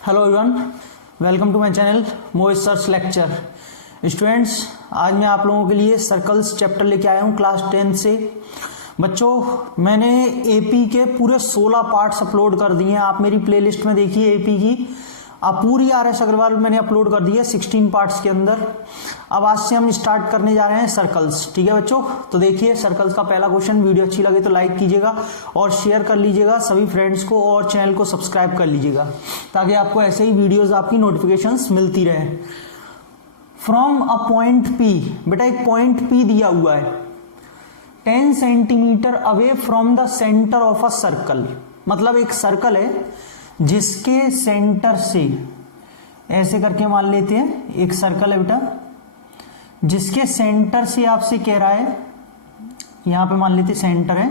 Hello everyone, welcome to my channel Mohit search lecture. Students, आज मैं आप लोगों के लिए सर्कल्स चैप्टर लेके आया हूँ क्लास 10 से। बच्चों, मैंने एपी के पूरे 16 पार्ट्स अपलोड कर दिए हैं। आप मेरी प्लेलिस्ट में देखिए एपी की, आप पूरी RS अग्रवाल मैंने अपलोड कर दी है 16 पार्ट्स के अंदर। अब आज से हम स्टार्ट करने जा रहे हैं सर्कल्स। ठीक है बच्चों, तो देखिए सर्कल्स का पहला क्वेश्चन। वीडियो अच्छी लगे तो लाइक कीजिएगा और शेयर कर लीजिएगा सभी फ्रेंड्स को, और चैनल को सब्सक्राइब कर लीजिएगा ताकि आपको ऐसे ही वीडियोस आपकी नोटिफिकेशंस मिलती रहे। फ्रॉम अ पॉइंट पी, बेटा एक पॉइंट पी दिया हुआ है 10 centimetre away from the centre of a circle. मतलब एक सर्कल है जिसके सेंटर से, ऐसे करके मान लेते हैं एक सर्कल है बेटा, जिसके सेंटर से आपसे कह रहा है, यहां पे मान लेते सेंटर है,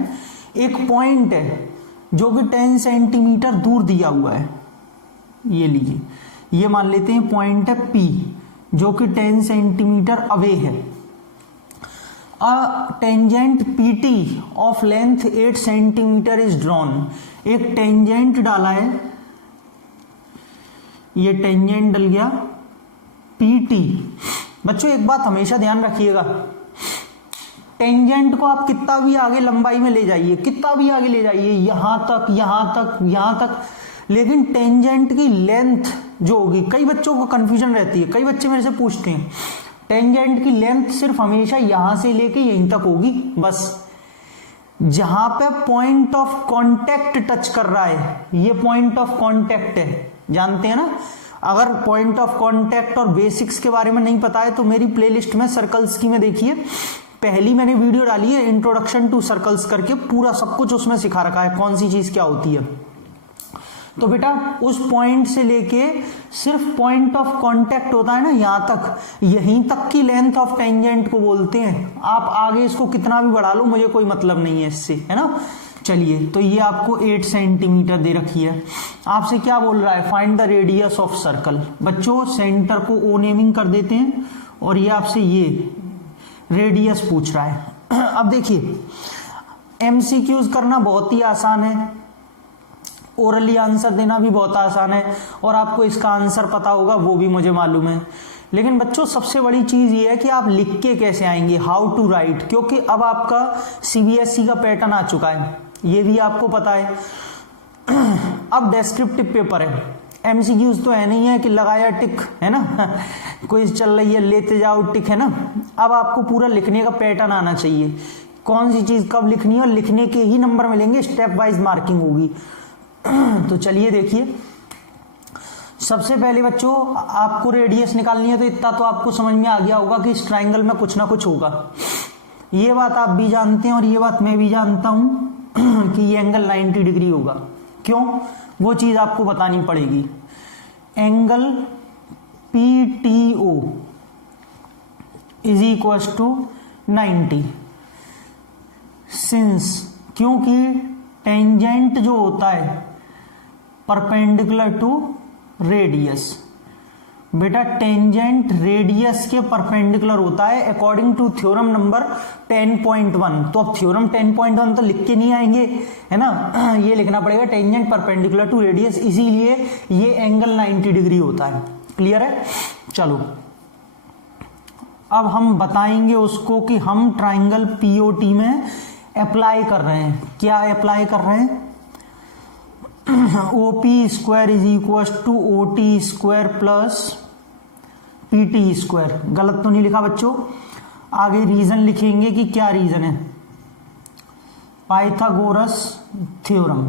एक पॉइंट है जो कि 10 सेंटीमीटर दूर दिया हुआ है। ये लीजिए, ये मान लेते हैं पॉइंट है P जो कि 10 सेंटीमीटर अवे है। A tangent PT of length 8 centimetre is drawn. एक टेंजेंट डाला है, ये टेंजेंट डल गया PT। बच्चों एक बात हमेशा ध्यान रखिएगा, टेंजेंट को आप कितना भी आगे लंबाई में ले जाइए, कितना भी आगे ले जाइए, यहां तक यहां तक यहां तक, लेकिन टेंजेंट की लेंथ जो होगी, कई बच्चों को कंफ्यूजन रहती है, कई बच्चे मेरे से पूछते हैं टेंजेंट की लेंथ सिर्फ हमेशा यहां से लेके यहीं तक होगी बस। जहां पे पॉइंट ऑफ कांटेक्ट टच कर रहा है, ये पॉइंट ऑफ कांटेक्ट है, जानते हैं ना। अगर पॉइंट ऑफ कांटेक्ट और बेसिक्स के बारे में नहीं पता है तो मेरी प्लेलिस्ट में सर्कल्स की में देखिए, पहली मैंने वीडियो डाली है इंट्रोडक्शन टू सर्कल्स करके, पूरा सब कुछ उसमें सिखा रखा है कौन सी चीज क्या होती है। तो बेटा उस पॉइंट से लेके सिर्फ पॉइंट ऑफ कांटेक्ट होता है ना, यहां तक, यहीं तक की लेंथ ऑफ टेंजेंट को बोलते हैं। आप आगे इसको कितना भी बढ़ा लो, मुझे कोई मतलब नहीं है इससे, है ना। चलिए, तो ये आपको 8 सेंटीमीटर दे रखी है। आपसे क्या बोल रहा है, find the radius of circle. बच्चों सेंटर को O नेमिंग कर देते हैं और ये आपसे ये रेडियस पूछ रहा है। अब देखिए MCQs करना बहुत ही आसान है, ओरली आंसर देना भी बहुत आसान है, और आपको इसका आंसर पता होगा वो भी मुझे मालूम है। लेकिन बच्चों सबसे बड़ी चीज ये है कि आप लिख के कैसे आएंगे, हाउ टू राइट, क्योंकि अब आपका CBSE का पैटर्न आ चुका है, ये भी आपको पता है। अब डेस्क्रिप्टिव पेपर है, MCQs तो है नहीं है कि लगाया टिक, है ना, क्विज चल रही है लेते जाओ टिक, है ना। अब आपको पूरा लिखने का पैटर्न आना चाहिए, कौन सी चीज कब लिखनी है, और लिखने के ही नंबर मिलेंगे, स्टेप वाइज मार्किंग होगी। तो चलिए देखिए, सबसे पहले बच्चों आपको रेडियस निकालनी है, तो इतना तो आपको समझ में आ गया होगा कि इस ट्राइंगल में कुछ ना कुछ होगा। ये बात आप भी जानते हैं और ये बात मैं भी जानता हूं कि ये एंगल 90 डिग्री होगा। क्यों, वो चीज आपको बतानी पड़ेगी। Angle PTO is equal to 90, since, क्योंकि टेंजेंट जो होता है परपेंडिकुलर टू रेडियस। बेटा टेंजेंट रेडियस के परपेंडिकुलर होता है अकॉर्डिंग टू थ्योरम नंबर 10.1। तो अब थ्योरम 10.1 तो लिख के नहीं आएंगे, है ना, ये लिखना पड़ेगा टेंजेंट परपेंडिकुलर टू रेडियस, इसीलिए ये एंगल 90 डिग्री होता है। क्लियर है। चलो अब हम बताएंगे उसको कि हम ट्राइंगल POT में अप्लाई कर रहे हैं। क्या अप्लाई कर रहे हैं, OP square is equal to OT square plus PT square. गलत तो नहीं लिखा बच्चों। आगे रीजन लिखेंगे कि क्या रीजन है, पाइथागोरस थ्योरम।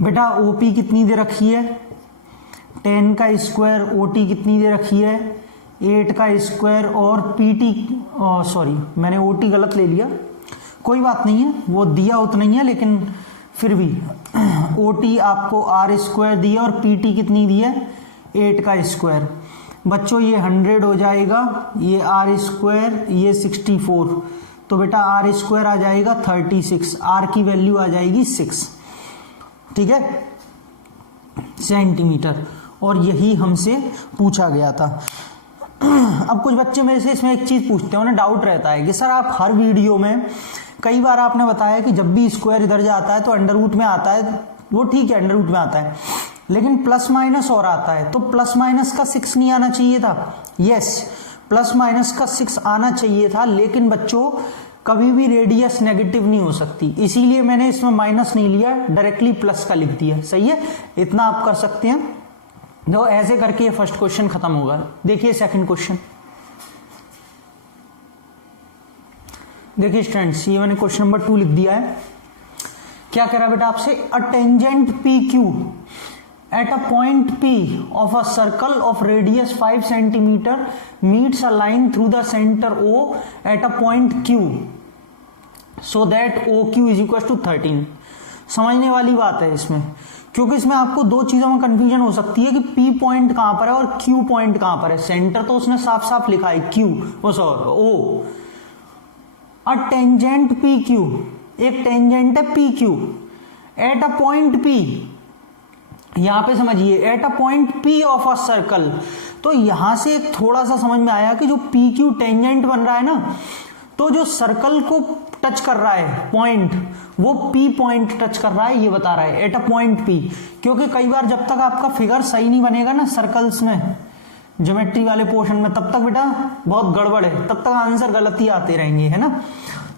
बेटा OP कितनी दे रखी है, 10 का स्क्वायर, OT कितनी दे रखी है, 8 का स्क्वायर, और PT, सॉरी मैंने OT गलत ले लिया, कोई बात नहीं है, वो दिया उतना ही है, लेकिन फिर भी OT आपको R स्क्वायर दिया और PT कितनी दी है, 8 का स्क्वायर। बच्चों ये 100 हो जाएगा, ये R स्क्वायर, ये 64, तो बेटा R स्क्वायर आ जाएगा 36, R की वैल्यू आ जाएगी 6, ठीक है, सेंटीमीटर। और यही हमसे पूछा गया था। अब कुछ बच्चे मेरे से इसमें एक चीज पूछते हैं, उन्हें डाउट रहता है कि सर आप हर वीडियो में कई बार आपने बताया कि जब भी स्क्वायर इधर जाता है तो अंडर रूट में आता है, वो ठीक है अंडर रूट में आता है, लेकिन प्लस माइनस और आता है, तो प्लस माइनस का 6 नहीं आना चाहिए था। यस, प्लस माइनस का 6 आना चाहिए था, लेकिन बच्चों कभी भी रेडियस नेगेटिव नहीं हो सकती, इसीलिए मैंने इसमें माइनस नहीं लिया, डायरेक्टली प्लस का लिख दिया। सही है, इतना आप कर सकते हैं। तो ऐसे करके ये फर्स्ट क्वेश्चन खत्म होगा। देखिए सेकंड क्वेश्चन, देखिए स्टूडेंट्स, ये मैंने क्वेश्चन नंबर 2 लिख दिया है। क्या कह रहा है बेटा आपसे, a tangent P Q at a point P of a circle of radius 5 centimeter meets a line through the center O at a point Q so that OQ is equal to 13। समझने वाली बात है इसमें, क्योंकि इसमें आपको दो चीजों में कंफ्यूजन हो सकती है कि P पॉइंट कहां पर है और Q पॉइंट कहां पर है। सेंटर तो उसने साफ साफ लिखा है Q, O। A tangent PQ, एक टेंजेंट है PQ at a point P, यहां पे समझिए at a point P of a circle. तो यहां से थोड़ा सा समझ में आया कि जो PQ टेंजेंट बन रहा है ना, तो जो सर्कल को टच कर रहा है पॉइंट, वो P पॉइंट टच कर रहा है, ये बता रहा है एट अ पॉइंट P। क्योंकि कई बार जब तक आपका फिगर सही नहीं बनेगा ना सर्कल्स में, ज्योमेट्री वाले पोर्शन में, तब तक बेटा बहुत गड़बड़ है, तब तक आंसर गलत ही आते रहेंगे, है ना।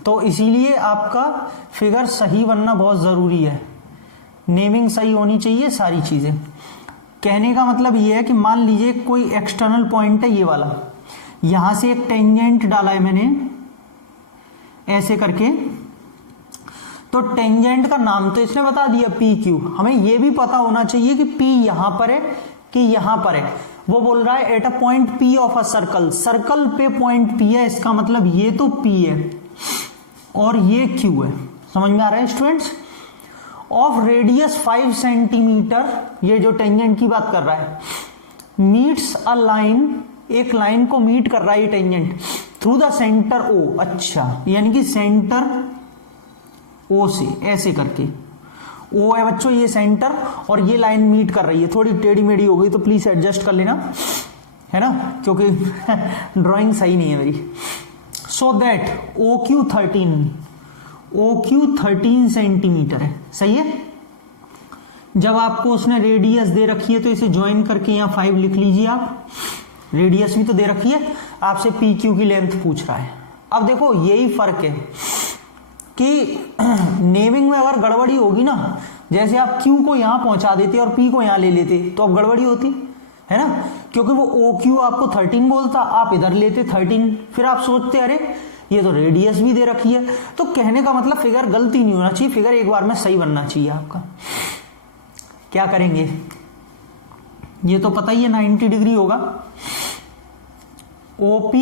तो इसीलिए आपका फिगर सही बनना बहुत जरूरी है, नेमिंग सही होनी चाहिए, सारी चीजें। कहने का मतलब ये है कि मान लीजिए कोई एक्सटर्नल पॉइंट है ये वाला, यहां से एक टेंजेंट डाला है मैंने ऐसे करके, तो टेंजेंट का नाम तो इसने बता दिया PQ। हमें ये भी पता होना चाहिए कि P यहां पर है कि यहां पर है। वो बोल रहा है at a point P of a circle, circle पे पॉइंट P है, इसका मतलब ये तो P है और ये Q है। समझ में आ रहा है स्टूडेंट्स। ऑफ रेडियस 5 सेंटीमीटर, ये जो टेंजेंट की बात कर रहा है, मीट्स अ लाइन, एक लाइन को मीट कर रहा है ये tangent through the centre O। अच्छा, यानी कि सेंटर O से ऐसे करके, O है बच्चों ये सेंटर, और ये लाइन मीट कर रही है। थोड़ी टेढ़ी मेढ़ी हो गई तो प्लीज एडजस्ट कर लेना, है ना, क्योंकि ड्राइंग सही नहीं है मेरी। सो दैट OQ 13 सेंटीमीटर है। सही है। जब आपको उसने रेडियस दे रखी है तो इसे ज्वाइन करके यहां 5 लिख लीजिए आप, रेडियस भी तो दे रखी है, आपसे PQ की लेंथ पूछ रहा है। अब देखो यही फर्क है कि नेमिंग में अगर गड़बड़ी होगी ना, जैसे आप Q को यहां पहुंचा देते और P को यहां ले लेते तो अब गड़बड़ी होती है ना, क्योंकि वो OQ आपको 13 बोलता, आप इधर लेते 13, फिर आप सोचते अरे ये तो रेडियस भी दे रखी है। तो कहने का मतलब फिगर गलती नहीं होना चाहिए, फिगर एक बार में सही बनना चाहिए आपका। क्या करेंगे, ये तो पता ही है 90 डिग्री होगा। OP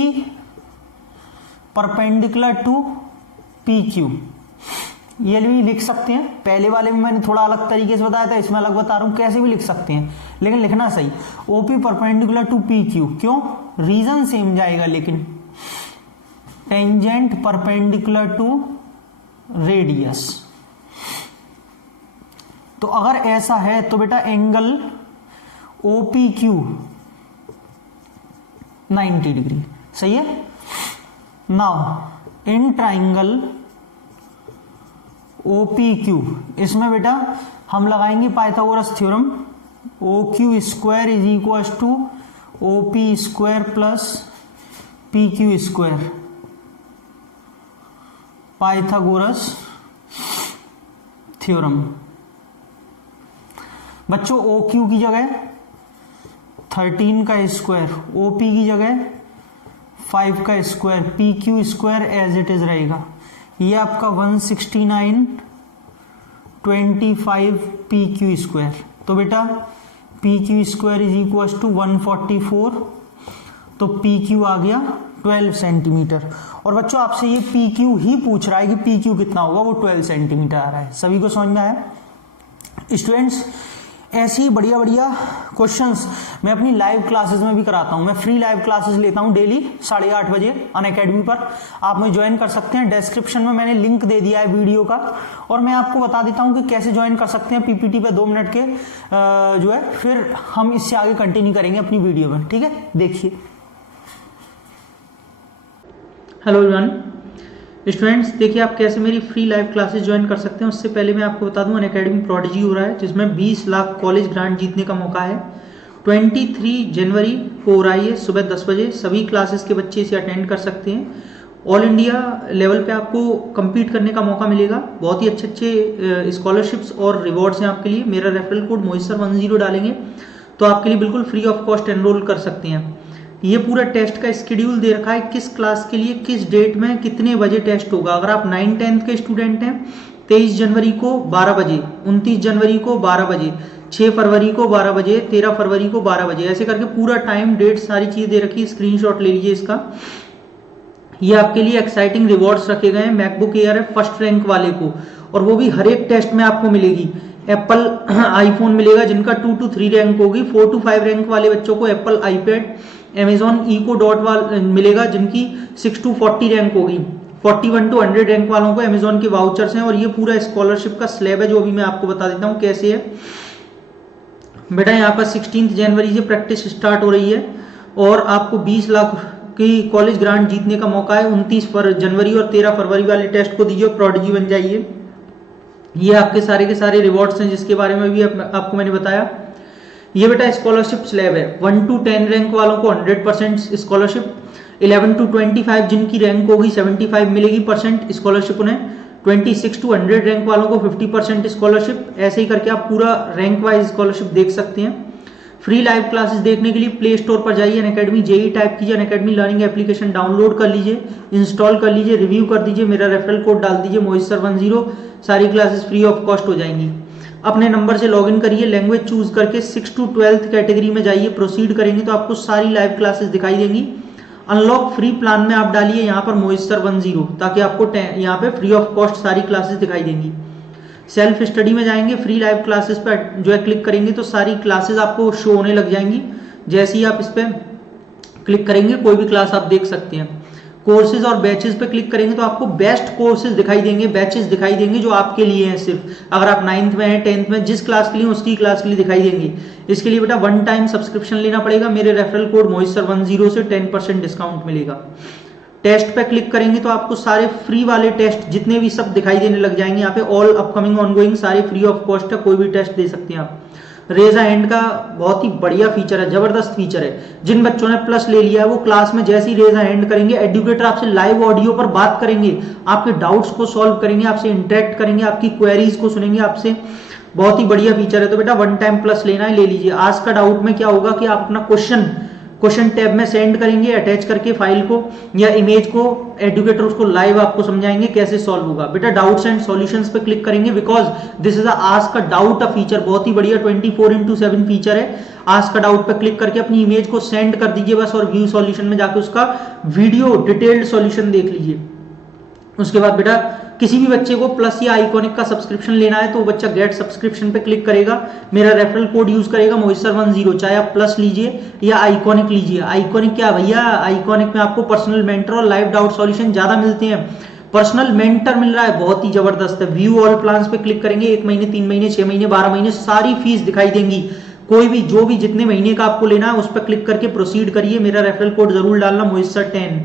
परपेंडिकुलर टू PQ, ये भी लिख सकते हैं। पहले वाले में मैंने थोड़ा अलग तरीके से बताया था, इसमें अलग बता रहा हूं, कैसे भी लिख सकते हैं, लेकिन लिखना सही। OP परपेंडिकुलर टू PQ, क्यों, रीजन सेम जाएगा, लेकिन टेंजेंट परपेंडिकुलर टू रेडियस। तो अगर ऐसा है तो बेटा एंगल OPQ 90 डिग्री। सही है। नाउ इन ट्राइंगल OPQ, इसमें बेटा हम लगाएंगे Pythagoras theorem, OQ square is equal to OP square plus PQ square, Pythagoras theorem. बच्चों OQ की जगह 13 का स्क्वायर, OP की जगह 5 का square, PQ square as it is रहेगा। ये आपका 169 25 PQ स्क्वायर। तो बेटा PQ square is equal to 144, तो PQ आ गया 12 सेंटीमीटर। और बच्चों आपसे ये PQ ही पूछ रहा है कि PQ कितना होगा, वो 12 सेंटीमीटर आ रहा है। सभी को समझ में आया स्टूडेंट्स। ऐसी बढ़िया बढ़िया क्वेश्चंस मैं अपनी लाइव क्लासेस में भी कराता हूं। मैं फ्री लाइव क्लासेस लेता हूं डेली 8:30 बजे अनअकैडमी पर, आप मुझे ज्वाइन कर सकते हैं। डिस्क्रिप्शन में मैंने लिंक दे दिया है वीडियो का, और मैं आपको बता देता हूं कि कैसे ज्वाइन कर सकते हैं। पीपीटी पे 2 मिनट के जो है, फिर हम इससे आगे कंटिन्यू करेंगे अपनी वीडियो में। ठीक है, देखिए। हेलो एवरीवन, स्टूडेंट्स देखिए आप कैसे मेरी फ्री लाइव क्लासेस ज्वाइन कर सकते हैं। उससे पहले मैं आपको बता दूं अनअकैडमी प्रोडिजी हो रहा है जिसमें 20 लाख कॉलेज ग्रांट जीतने का मौका है। 23 जनवरी को हो रहा है सुबह 10 बजे। सभी क्लासेस के बच्चे इसे अटेंड कर सकते हैं। ऑल इंडिया लेवल पे आपको compete करने का मौका मिलेगा। बहुत ही अच्छे अच्छे स्कॉलरशिप्स और रिवॉर्ड्स हैं आपके लिए। मेरा रेफरल कोड मोहित10 डालेंगे तो आपके लिए बिल्कुल फ्री ऑफ कॉस्ट एनरोल कर सकते हैं। ये पूरा टेस्ट का स्केड्यूल दे रखा है, किस क्लास के लिए किस डेट में कितने बजे टेस्ट होगा। अगर आप 9-10 के स्टूडेंट हैं 23 जनवरी को 12 बजे, 29 जनवरी को 12 बजे, 6 फरवरी को 12 बजे, 13 फरवरी को 12 बजे, ऐसे करके पूरा टाइम डेट सारी चीज़ दे रखी है। स्क्रीनशॉट ले लीजिए इसका। ये आपके लिए एक्साइटिंग रिवॉर्ड्स रखे गए हैं। मैकबुक एयर है फर्स्ट रैंक वाले को, और वो भी हर एक टेस्ट में आपको मिलेगी। एप्पल आईफोन मिलेगा जिनका 2 to 3 रैंक होगी। 4 to 5 रैंक वाले बच्चों को Apple iPad, Amazon Echo Dot मिलेगा जिनकी 6 to 40 रैंक होगी। 41 to 100 रैंक वालों को अमेजॉन के वाउचर्स हैं। और ये पूरा स्कॉलरशिप का स्लैब है जो अभी मैं आपको बता देता हूँ कैसे है। बेटा यहाँ पर 16 जनवरी से प्रैक्टिस स्टार्ट हो रही है और आपको 20 लाख की कॉलेज ग्रांट जीतने का मौका है। 29 जनवरी और 13 फरवरी वाले टेस्ट को दीजिए और प्रोडिजी बन जाइए। ये आपके सारे के सारे रिवॉर्ड्स हैं जिसके बारे में भी आपको मैंने बताया। ये बेटा स्कॉलरशिप स्लैब है। 1 to 10 रैंक वालों को 100% स्कॉलरशिप, 11 to 25 जिनकी रैंक होगी 75 मिलेगी % स्कॉलरशिप उन्हें, 26 to 100 रैंक वालों को 50% स्कॉलरशिप। ऐसे ही करके आप पूरा रैंक वाइज स्कॉलरशिप देख सकते हैं। फ्री लाइव क्लासेस देखने के लिए प्ले स्टोर पर जाइए, अनअकैडमी जेई टाइप कीजिए, अनअकैडमी लर्निंग एप्लीकेशन डाउनलोड कर लीजिए, इंस्टॉल कर लीजिए, रिव्यू कर दीजिए, मेरा रेफरल कोड डाल दीजिए मोहित10। सारी क्लासेस फ्री ऑफ कॉस्ट हो जाएंगी। अपने नंबर से लॉगिन करिए, लैंग्वेज चूज करके 6 to 12 कैटेगरी में जाइए, प्रोसीड करेंगे तो आपको सारी लाइव क्लासेस दिखाई देंगी। अनलॉक फ्री प्लान में आप डालिए यहाँ पर मोहित10 ताकि आपको यहाँ पे फ्री ऑफ कॉस्ट सारी क्लासेस दिखाई देंगी। सेल्फ स्टडी में जाएंगे, फ्री लाइव क्लासेस पर जो है क्लिक करेंगे तो सारी क्लासेस आपको शो होने लग जाएंगी। जैसे ही आप इस पर क्लिक करेंगे कोई भी क्लास आप देख सकते हैं। कोर्सेज और बैचेस पे क्लिक करेंगे तो आपको बेस्ट कोर्सेज दिखाई देंगे, बैचेस दिखाई देंगे जो आपके लिए हैं। सिर्फ अगर आप 9th में हैं 10th में जिस क्लास के लिए उसकी क्लास के लिए दिखाई देंगे। इसके लिए बेटा 1 टाइम सब्सक्रिप्शन लेना पड़ेगा। मेरे रेफरल कोड मोहित10 से 10% डिस्काउंट मिलेगा। टेस्ट पे क्लिक करेंगे तो आपको सारे फ्री वाले टेस्ट जितने भी सब दिखाई देने लग जाएंगे। यहाँ पे ऑल अपकमिंग ऑनगोइंग सारे फ्री ऑफ कॉस्ट है, कोई भी टेस्ट दे सकते हैं आप। रेज अ हैंड का बहुत ही बढ़िया फीचर है, जबरदस्त फीचर है। जिन बच्चों ने प्लस ले लिया है वो क्लास में जैसे ही रेज अ हैंड करेंगे एडुकेटर आपसे लाइव ऑडियो पर बात करेंगे, आपके डाउट्स को सॉल्व करेंगे, आपसे इंटरेक्ट करेंगे, आपकी क्वेरीज को सुनेंगे आपसे। बहुत ही बढ़िया फीचर है। तो बेटा 1 टाइम प्लस लेना है, ले लीजिए। आज का डाउट में क्या होगा कि आप अपना क्वेश्चन टैब में सेंड करेंगे अटैच करके फाइल को या इमेज को, एडुकेटर उसको लाइव आपको समझाएंगे कैसे सॉल्व होगा। बेटा डाउट्स एंड सॉल्यूशंस पे क्लिक करेंगे because this is ask a doubt feature, बहुत ही बढ़िया 24/7 फीचर है। आस्क अ डाउट पे क्लिक करके अपनी इमेज को सेंड कर दीजिए बस, और व्यू सॉल्यूशन में जाकर उसका वीडियो डिटेल्ड सॉल्यूशन देख लीजिए। उसके बाद बेटा किसी भी बच्चे को प्लस या आइकॉनिक का सब्सक्रिप्शन लेना है तो वो बच्चा गेट सब्सक्रिप्शन पे क्लिक करेगा, मेरा रेफरल कोड यूज करेगा मोहित10, चाहे आप प्लस लीजिए या आइकॉनिक लीजिए। आइकॉनिक क्या भैया, आइकॉनिक में आपको पर्सनल मेंटर और लाइव डाउट सॉल्यूशन ज्यादा मिलते हैं। पर्सनल मेंटर मिल रहा है, बहुत ही जबरदस्त है। व्यू ऑल प्लान्स पे क्लिक करेंगे, 1 महीने 3 महीने 6 महीने 12 महीने सारी फीस दिखाई देंगी। कोई भी जो भी जितने महीने का आपको लेना है उस पर क्लिक करके प्रोसीड करिए। मेरा रेफरल कोड जरूर डालना मोहित10।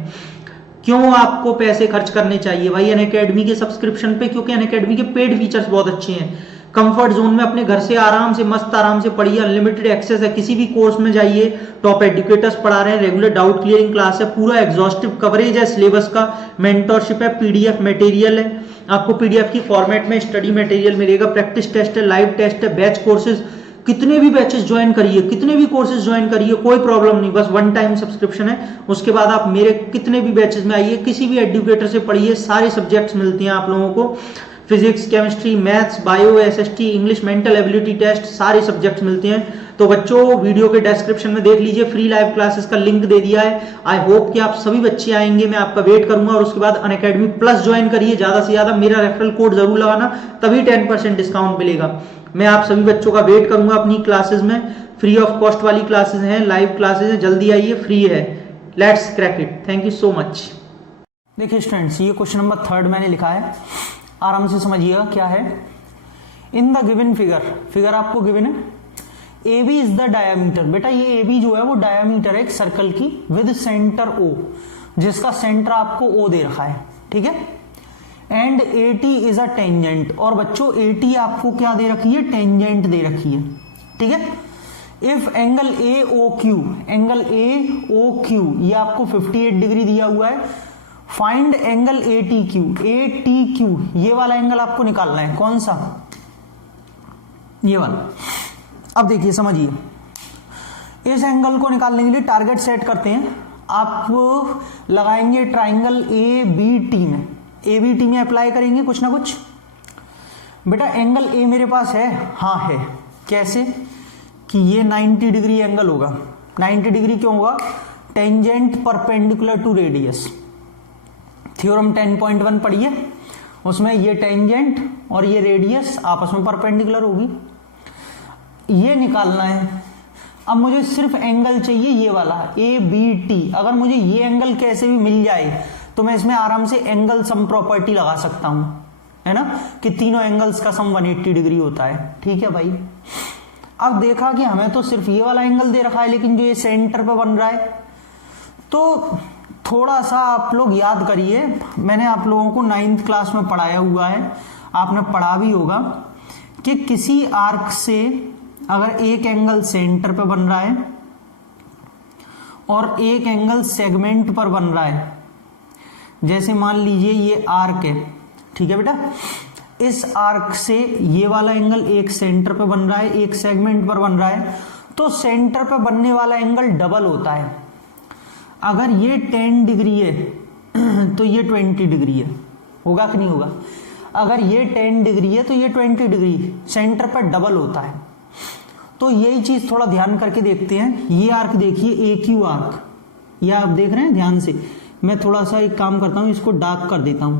क्यों आपको पैसे खर्च करने चाहिए भाई अनअकैडमी के सब्सक्रिप्शन पे? क्योंकि अनअकैडमी के पेड फीचर्स बहुत अच्छे हैं। कंफर्ट जोन में अपने घर से आराम से मस्त आराम से पढ़िए, अनलिमिटेड एक्सेस है। किसी भी कोर्स में जाइए, टॉप एडुकेटर्स पढ़ा रहे हैं, रेगुलर डाउट क्लियरिंग क्लास है, पूरा एग्जॉस्टिव कवरेज है सिलेबस का, मेंटरशिप है, पीडीएफ मटेरियल है। आपको पीडीएफ की फॉर्मेट में स्टडी मटेरियल मिलेगा, प्रैक्टिस टेस्ट है, लाइव टेस्ट है, बैच कोर्सेज। कितने भी बैचेस ज्वाइन करिए, कितने भी कोर्सेज ज्वाइन करिए, कोई प्रॉब्लम नहीं। बस 1 टाइम सब्सक्रिप्शन है। उसके बाद आप मेरे कितने भी बैचेस में आइए, किसी भी एडुकेटर से पढ़िए, सारे सब्जेक्ट्स मिलते हैं आप लोगों को। Physics, chemistry, maths, bio, SST, English, mental ability test, सारे सब्जेक्ट्स मिलते हैं। तो बच्चों वीडियो के डिस्क्रिप्शन में देख लीजिए, फ्री लाइव क्लासेस का लिंक दे दिया है। आई होप कि आप सभी बच्चे आएंगे, मैं आपका वेट करूंगा। और उसके बाद अनअकैडमी प्लस ज्वाइन करिए ज्यादा से ज्यादा, मेरा रेफरल कोड जरूर लगाना, तभी 10% डिस्काउंट मिलेगा। मैं आप सभी बच्चों का वेट करूंगा अपनी क्लासेस में। फ्री ऑफ कॉस्ट वाली क्लासेस हैं, लाइव क्लासेस हैं, जल्दी आइए, फ्री है। Let's crack it. Thank you so much. देखिए स्टूडेंट्स, ये क्वेश्चन नंबर 3 मैंने लिखा है, आराम से समझिएगा क्या है। इन द गिवन फिगर आपको गिवन है, A B is the diameter. बेटा ये ए बी जो है वो डायामीटर है एक सर्कल की विद सेंटर ओ, जिसका सेंटर आपको ओ दे रखा है, ठीक है। And AT is a tangent. और बच्चों AT आपको क्या दे रखी है, टेंजेंट दे रखी है, ठीक है। If angle AOQ, angle AOQ ये आपको 58 डिग्री दिया हुआ है, फाइंड एंगल ATQ, ATQ ये वाला एंगल आपको निकालना है, कौन सा, ये वाला। अब देखिए समझिए, इस एंगल को निकालने के लिए टारगेट सेट करते हैं। आप लगाएंगे ट्राइंगल ABT में, ABT में अप्लाई करेंगे कुछ ना कुछ। बेटा एंगल A मेरे पास है, हाँ है, कैसे कि ये 90 डिग्री एंगल होगा। 90 डिग्री क्यों होगा, tangent perpendicular to radius, theorem 10.1 पढ़िए, उसमें ये टेंजेंट और ये रेडियस आपस में परपेंडिकुलर होगी, ये निकालना है। अब मुझे सिर्फ एंगल चाहिए ये वाला ABT। अगर मुझे ये एंगल कैसे भी मिल जाए तो मैं इसमें आराम से एंगल सम प्रॉपर्टी लगा सकता हूं, है ना, कि तीनों एंगल्स का सम 180 डिग्री होता है, ठीक है भाई। अब देखा कि हमें तो सिर्फ ये वाला एंगल दे रखा है, लेकिन जो ये सेंटर पे बन रहा है, तो थोड़ा सा आप लोग याद करिए, मैंने आप लोगों को 9th क्लास में पढ़ाया हुआ है, आपने पढ़ा भी होगा कि किसी आर्क से अगर एक एंगल सेंटर पे बन रहा है और एक एंगल सेगमेंट पर बन रहा है, जैसे मान लीजिए ये आर्क है, ठीक है बेटा, इस आर्क से ये वाला एंगल एक सेंटर पे बन रहा है, एक सेगमेंट पर बन रहा है, तो सेंटर पे बनने वाला एंगल डबल होता है। अगर ये 10 डिग्री है तो ये 20 डिग्री है, होगा कि नहीं होगा। अगर ये 10 डिग्री है तो ये 20 डिग्री, सेंटर पर डबल होता है। तो यही चीज थोड़ा ध्यान करके देखते हैं। ये आर्क देखिए AQ आर्क, ये आप देख रहे हैं ध्यान से। मैं थोड़ा सा एक काम करता हूं, इसको डार्क कर देता हूं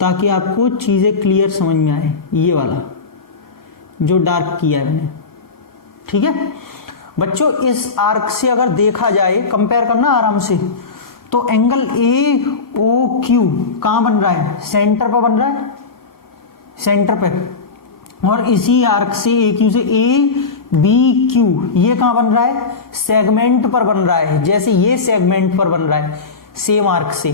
ताकि आपको चीजें क्लियर समझ में आए। ये वाला जो डार्क किया है मैंने, ठीक है बच्चों। इस आर्क से अगर देखा जाए, कंपेयर करना आराम से, तो एंगल AOQ कहां बन रहा है, सेंटर पर बन रहा है, सेंटर पे। और इसी आर्क से AQ से ABQ ये कहां बन रहा है, सेगमेंट पर बन रहा है, जैसे ये सेगमेंट पर बन रहा है सेम आर्क से।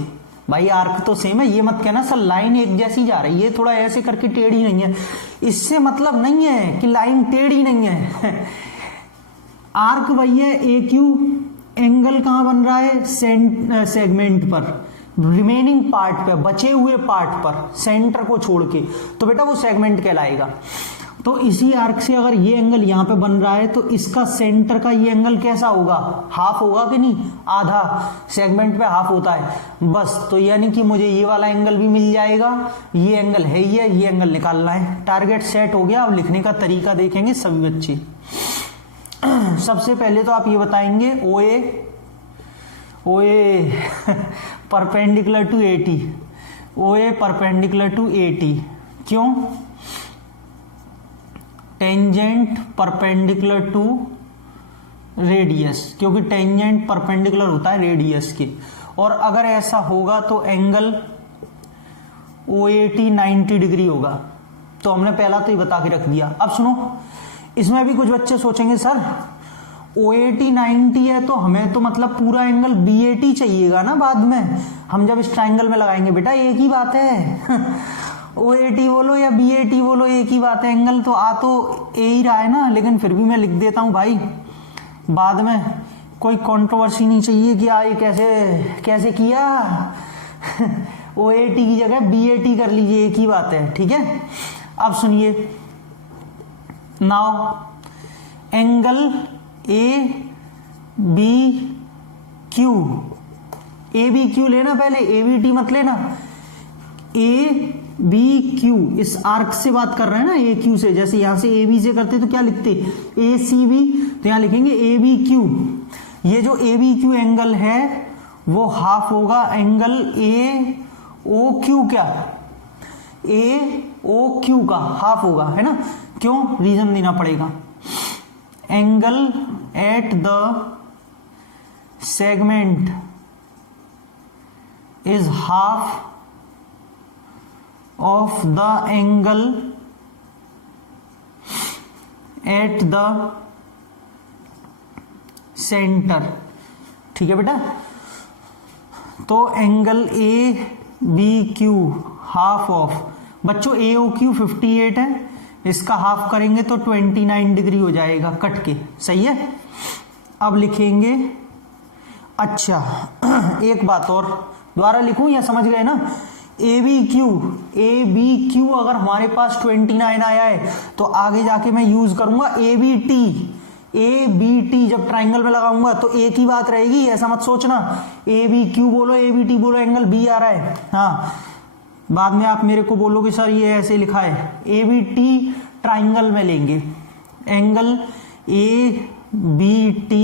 भाई आर्क तो सेम है, ये मत कहना सर लाइन एक जैसी जा रही है, ये थोड़ा ऐसे करके टेढ़ी नहीं है, इससे मतलब नहीं है कि लाइन टेढ़ी नहीं है। आर्क वही है AQ, एंगल कहां बन रहा है, सेगमेंट पर, रिमेनिंग पार्ट पे, बचे हुए पार्ट पर, सेंटर को छोड़ के, तो बेटा वो सेगमेंट कहलाएगा। तो इसी आर्क से अगर ये एंगल यहां पे बन रहा है तो इसका सेंटर का ये एंगल कैसा होगा, हाफ होगा कि नहीं, आधा, सेगमेंट पे हाफ होता है बस। तो यानी कि मुझे ये वाला एंगल भी मिल जाएगा, ये एंगल है ये एंगल निकालना है। टारगेट सेट हो गया। अब लिखने का तरीका देखेंगे सभी बच्चे। सबसे पहले तो आप ये बताएंगे OA perpendicular to AT, OA perpendicular to AT, क्यों, टेंजेंट परपेंडिकुलर टू रेडियस, क्योंकि टेंजेंट परपेंडिकुलर होता है रेडियस के। और अगर ऐसा होगा तो एंगल OAT 90 डिग्री होगा। तो हमने पहला तो ही बता के रख दिया। अब सुनो, इसमें भी कुछ बच्चे सोचेंगे सर OAT 90 है तो हमें तो मतलब पूरा एंगल BAT चाहिएगा ना बाद में, हम जब इस ट्राइंगल में लगाएंगे। बेटा एक ही बात है OAT बोलो या BAT बोलो एक ही बात है, एंगल तो आ तो ए ही रहा है ना। लेकिन फिर भी मैं लिख देता हूं भाई, बाद में कोई कंट्रोवर्सी नहीं चाहिए कि ये कैसे किया OAT की जगह BAT कर लीजिए, एक ही बात है, ठीक है। अब सुनिए, नाउ एंगल ABQ लेना, पहले ABT मत लेना, ABQ इस आर्क से बात कर रहे हैं ना, AQ से। जैसे यहां से AB से करते तो क्या लिखते, ACB, तो यहां लिखेंगे ABQ। ये जो ABQ एंगल है वो हाफ होगा एंगल AOQ, क्या AOQ का हाफ होगा, है ना। क्यों, रीजन देना पड़ेगा। Angle at the segment is half of the angle at the centre, ठीक है बेटा। तो एंगल ABQ हाफ ऑफ, बच्चों AOQ 58 है, इसका हाफ करेंगे तो 29 डिग्री हो जाएगा कट के, सही है। अब लिखेंगे, अच्छा एक बात और दोबारा लिखूं या समझ गए ना, ABQ अगर हमारे पास 29 आया है तो आगे जाके मैं यूज करूंगा ABT जब ट्राइंगल में लगाऊंगा तो एक ही बात रहेगी, ऐसा मत सोचना ABQ बोलो ABT बोलो, एंगल B आ रहा है। हाँ, बाद में आप मेरे को बोलोगे सर ये ऐसे लिखा है, ABT ट्राइंगल में लेंगे, angle ABT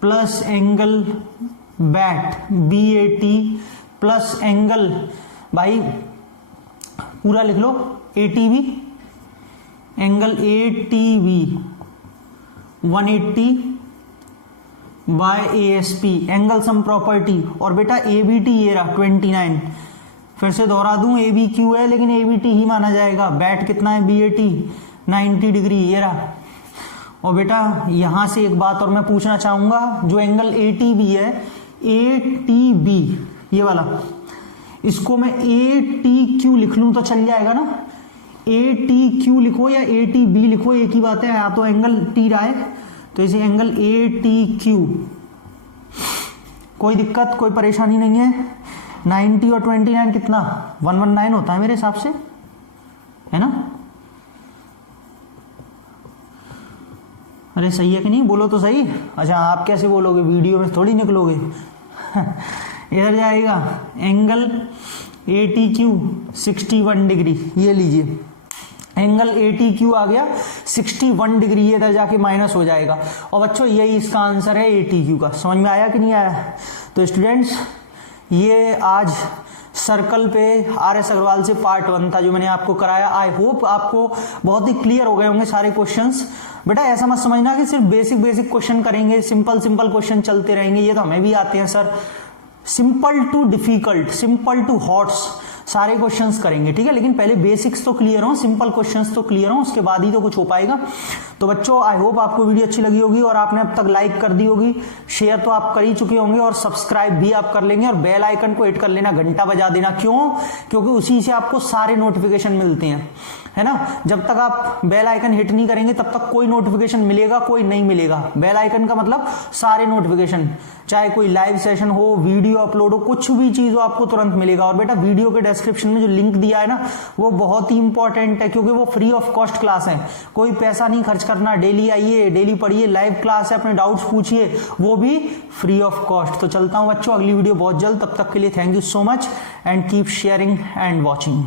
plus angle BAT plus angle, भाई पूरा लिख लो ATB, angle ATB 180 by ASP, angle sum property, और बेटा ABT ये रहा 29, फिर से दोहरा दूं ABQ है लेकिन ABT ही माना जाएगा, बैट कितना है BAT 90 डिग्री ये रहा। और बेटा यहां से एक बात और मैं पूछना चाहूंगा, जो एंगल ATB है, ATB ये वाला, इसको मैं ATQ लिख लूं तो चल जाएगा ना, ATQ लिखो या ATB लिखो एक ही बात है, या तो एंगल T रहा है तो इसे एंगल ATQ, कोई दिक्कत कोई परेशानी नहीं है। 90 और 29 कितना 119 होता है मेरे हिसाब से, है ना। अरे सही है कि नहीं, बोलो तो सही। अच्छा आप कैसे बोलोगे, वीडियो में थोड़ी निकलोगे इधर जाएगा एंगल ATQ 61 डिग्री, ये लीजिए एंगल ATQ आ गया 61 डिग्री, ये इधर जाके माइनस हो जाएगा। और बच्चों यही इसका आंसर है ATQ का, समझ में आया कि नहीं आया। तो स्टूडेंट्स ये आज सर्कल पे RS अग्रवाल से पार्ट 1 था जो मैंने आपको कराया। आई होप आपको बहुत ही क्लियर हो गए होंगे सारे क्वेश्चंस। बेटा ऐसा मत समझना कि सिर्फ बेसिक क्वेश्चन करेंगे, सिंपल क्वेश्चन चलते रहेंगे, ये तो हमें भी आते हैं sir. Simple to difficult, simple to HOTS सारे क्वेश्चंस करेंगे, ठीक है। लेकिन पहले बेसिक्स तो क्लियर हो, सिंपल क्वेश्चंस तो क्लियर हो, उसके बाद ही तो कुछ हो पाएगा। तो बच्चों आई होप आपको वीडियो अच्छी लगी होगी और आपने अब तक लाइक कर दी होगी, शेयर तो आप कर ही चुके होंगे और सब्सक्राइब भी आप कर लेंगे और बेल आइकन को हिट कर लेना, घंटा बजा देना। क्यों? क्योंकि उसी से आपको सारे नोटिफिकेशन मिलते हैं, है ना। जब तक आप बेल आइकन हिट नहीं करेंगे तब तक कोई नोटिफिकेशन मिलेगा कोई नहीं मिलेगा। बेल आइकन का मतलब सारे नोटिफिकेशन, चाहे कोई लाइव सेशन हो, वीडियो अपलोड हो, कुछ भी चीज हो आपको तुरंत मिलेगा। और बेटा वीडियो के डिस्क्रिप्शन में जो लिंक दिया है ना वो बहुत ही इंपॉर्टेंट है, क्योंकि वो फ्री ऑफ कॉस्ट क्लास है, कोई पैसा नहीं खर्च करना। डेली आइए, डेली पढ़िए, लाइव क्लास है, अपने डाउट्स पूछिए, वो भी फ्री ऑफ कॉस्ट। तो चलता हूं बच्चों, अगली वीडियो बहुत जल्द, तब तक के लिए thank you so much and keep sharing and watching.